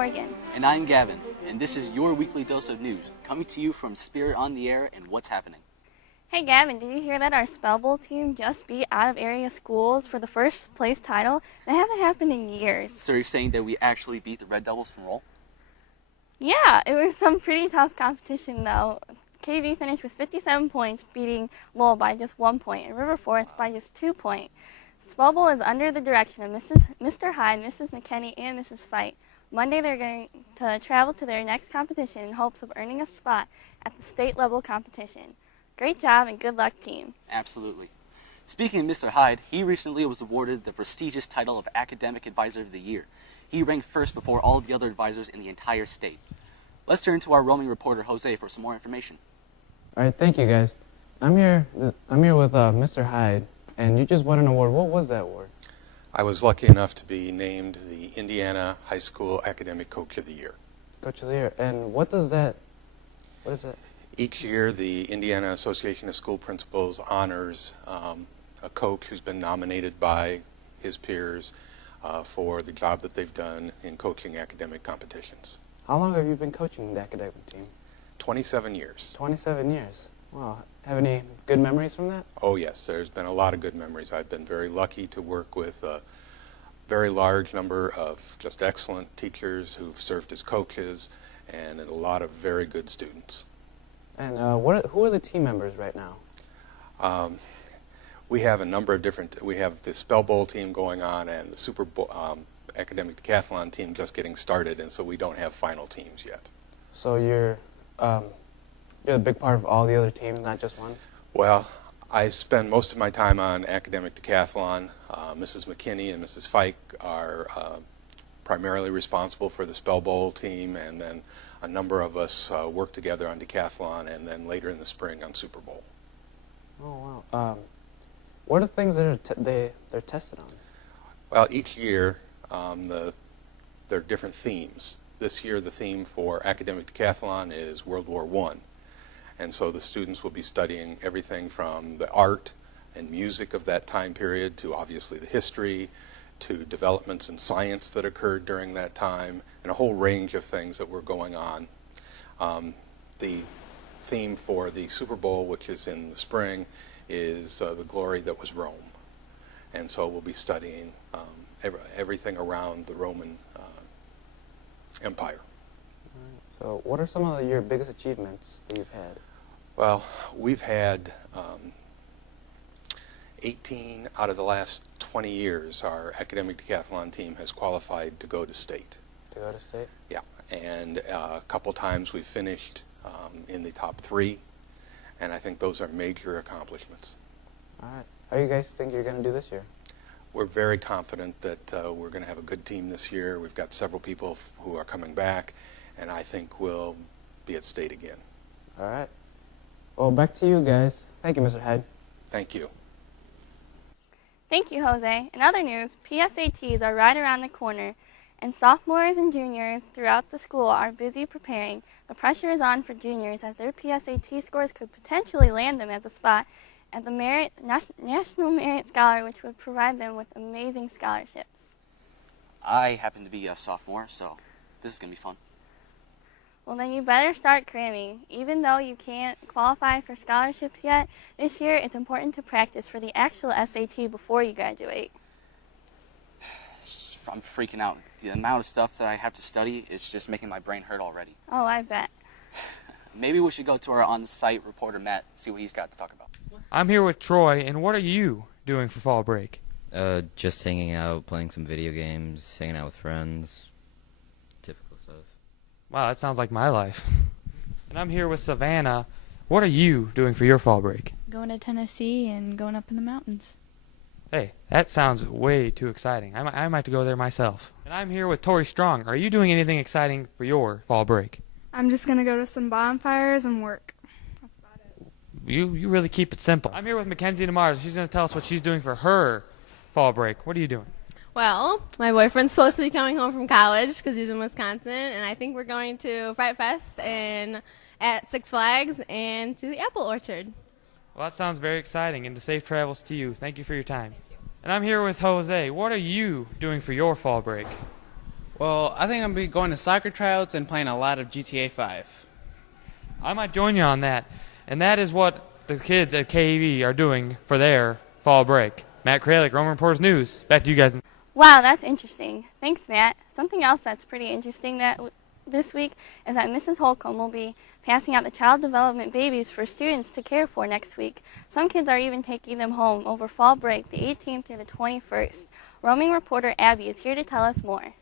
Morgan. And I'm Gavin, and this is your weekly dose of news, coming to you from Spirit on the Air and What's Happening. Hey Gavin, did you hear that our Spell Bowl team just beat out-of-area schools for the first place title? That hasn't happened in years. So you're saying that we actually beat the Red Devils from Roll? Yeah, it was some pretty tough competition though. KV finished with 57 points, beating Lowell by just 1 point, and River Forest by just 2 points. Spell Bowl is under the direction of Mr. Hyde, Mrs. McKinney, and Mrs. Fight. Monday they're going to travel to their next competition in hopes of earning a spot at the state-level competition. Great job and good luck, team. Absolutely. Speaking of Mr. Hyde, he recently was awarded the prestigious title of Academic Advisor of the Year. He ranked first before all the other advisors in the entire state. Let's turn to our roaming reporter, Jose, for some more information. All right, thank you, guys. I'm here with Mr. Hyde, and you just won an award. What was that award? I was lucky enough to be named the Indiana High School Academic Coach of the Year. Coach of the Year. And what is that? Each year, the Indiana Association of School Principals honors a coach who's been nominated by his peers for the job that they've done in coaching academic competitions. How long have you been coaching the academic team? 27 years. 27 years. Wow. Have any good memories from that? Oh, yes. There's been a lot of good memories. I've been very lucky to work with a very large number of just excellent teachers who've served as coaches and a lot of very good students. And who are the team members right now? We have a number of different, we have the Spell Bowl team going on and the Super Bowl academic decathlon team just getting started, and so we don't have final teams yet. So you're a big part of all the other teams, not just one? Well, I spend most of my time on academic decathlon. Mrs. McKinney and Mrs. Fike are primarily responsible for the Spell Bowl team, and then a number of us work together on decathlon, and then later in the spring on Super Bowl. Oh, wow. What are the things that they're tested on? Well, each year there are different themes. This year the theme for academic decathlon is World War I. And so the students will be studying everything from the art and music of that time period to obviously the history, to developments in science that occurred during that time, and a whole range of things that were going on. The theme for the Super Bowl, which is in the spring, is the glory that was Rome. And so we'll be studying everything around the Roman Empire. So what are some of your biggest achievements that you've had? Well, we've had 18 out of the last 20 years, our academic decathlon team has qualified to go to state. To go to state? Yeah, and a couple times we've finished in the top 3, and I think those are major accomplishments. All right. How do you guys think you're going to do this year? We're very confident that we're going to have a good team this year. We've got several people who are coming back, and I think we'll be at state again. All right. Well, back to you guys. Thank you, Mr. Hyde. Thank you. Thank you, Jose. In other news, PSATs are right around the corner, and sophomores and juniors throughout the school are busy preparing. The pressure is on for juniors as their PSAT scores could potentially land them as a spot at the National Merit Scholar, which would provide them with amazing scholarships. I happen to be a sophomore, so this is going to be fun. Well, then you better start cramming. Even though you can't qualify for scholarships yet, this year it's important to practice for the actual SAT before you graduate. I'm freaking out. The amount of stuff that I have to study is just making my brain hurt already. Oh, I bet. Maybe we should go to our on-site reporter, Matt, see what he's got to talk about. I'm here with Troy, and what are you doing for fall break? Just hanging out, playing some video games, hanging out with friends, typical stuff. Wow, that sounds like my life. And I'm here with Savannah. What are you doing for your fall break? Going to Tennessee and going up in the mountains. Hey, that sounds way too exciting. I might have to go there myself. And I'm here with Tori Strong. Are you doing anything exciting for your fall break? I'm just going to go to some bonfires and work. That's about it. You really keep it simple. I'm here with Mackenzie tomorrow. She's going to tell us what she's doing for her fall break. What are you doing? Well, my boyfriend's supposed to be coming home from college because he's in Wisconsin, and I think we're going to Fright Fest at Six Flags and to the Apple Orchard. Well, that sounds very exciting, and safe travels to you. Thank you for your time. And I'm here with Jose. What are you doing for your fall break? Well, I think I'm going to be going to soccer tryouts and playing a lot of GTA 5. I might join you on that. And that is what the kids at KEV are doing for their fall break. Matt Kralik, Roman Reporters News. Back to you guys. Wow, that's interesting. Thanks, Matt. Something else that's pretty interesting this week is that Mrs. Holcomb will be passing out the child development babies for students to care for next week. Some kids are even taking them home over fall break, the 18th through the 21st. Roaming reporter Abby is here to tell us more.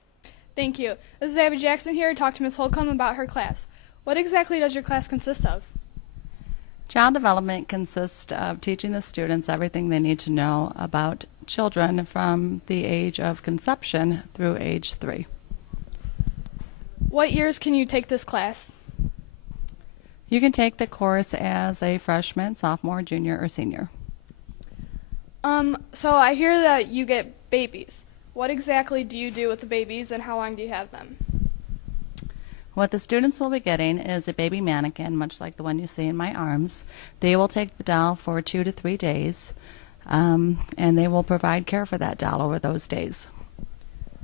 Thank you. This is Abby Jackson here to talk to Ms. Holcomb about her class. What exactly does your class consist of? Child development consists of teaching the students everything they need to know about children from the age of conception through age 3. What years can you take this class? You can take the course as a freshman, sophomore, junior, or senior. So I hear that you get babies. What exactly do you do with the babies and how long do you have them? What the students will be getting is a baby mannequin, much like the one you see in my arms. They will take the doll for 2 to 3 days, and they will provide care for that doll over those days.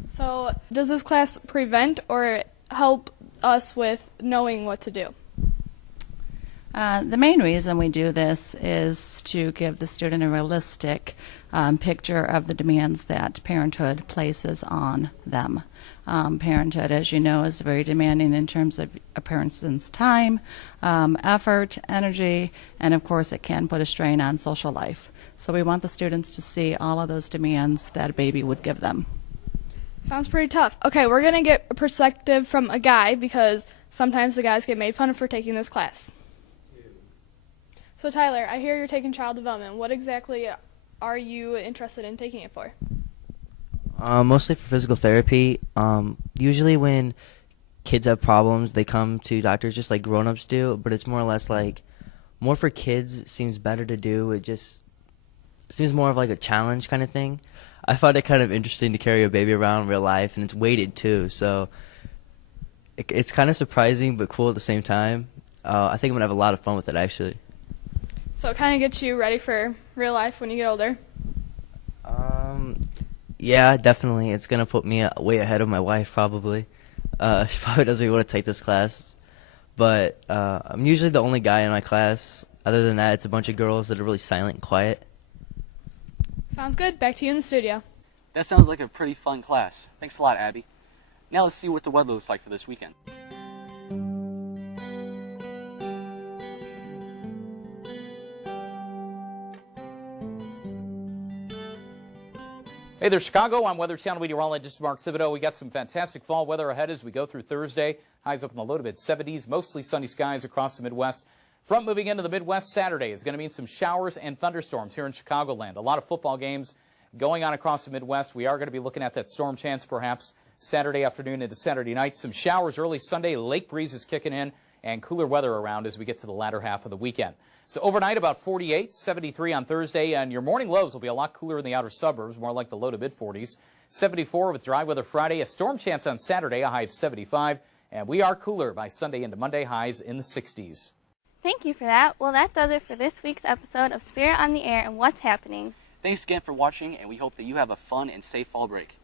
So does this class prevent or help us with knowing what to do? The main reason we do this is to give the student a realistic picture of the demands that parenthood places on them. Parenthood, as you know, is very demanding in terms of a person's time, effort, energy, and of course it can put a strain on social life. So we want the students to see all of those demands that a baby would give them. Sounds pretty tough. Okay, we're going to get a perspective from a guy because sometimes the guys get made fun of for taking this class. So Tyler, I hear you're taking child development. What exactly are you interested in taking it for? Mostly for physical therapy. Usually when kids have problems, they come to doctors just like grown-ups do, but it's more or less like, more for kids, it seems better to do. It just seems more of like a challenge kind of thing. I find it kind of interesting to carry a baby around in real life, and it's weighted too, so it's kind of surprising but cool at the same time. I think I'm going to have a lot of fun with it, actually. So it kind of gets you ready for real life when you get older? Yeah, definitely. It's going to put me way ahead of my wife, probably. She probably doesn't even want to take this class. But I'm usually the only guy in my class. Other than that, it's a bunch of girls that are really silent and quiet. Sounds good. Back to you in the studio. That sounds like a pretty fun class. Thanks a lot, Abby. Now let's see what the weather looks like for this weekend. Hey there, Chicago. I'm Weather Channel meteorologist Mark Thibodeau. We got some fantastic fall weather ahead as we go through Thursday. Highs up in the low to mid-70s, mostly sunny skies across the Midwest. Front moving into the Midwest Saturday is going to mean some showers and thunderstorms here in Chicagoland. A lot of football games going on across the Midwest. We are going to be looking at that storm chance perhaps Saturday afternoon into Saturday night. Some showers early Sunday, lake breezes kicking in, and cooler weather around as we get to the latter half of the weekend. So overnight about 48, 73 on Thursday, and your morning lows will be a lot cooler in the outer suburbs, more like the low to mid-40s. 74 with dry weather Friday, a storm chance on Saturday, a high of 75, and we are cooler by Sunday into Monday, highs in the 60s. Thank you for that. Well, that does it for this week's episode of Spirit on the Air and What's Happening. Thanks again for watching, and we hope that you have a fun and safe fall break.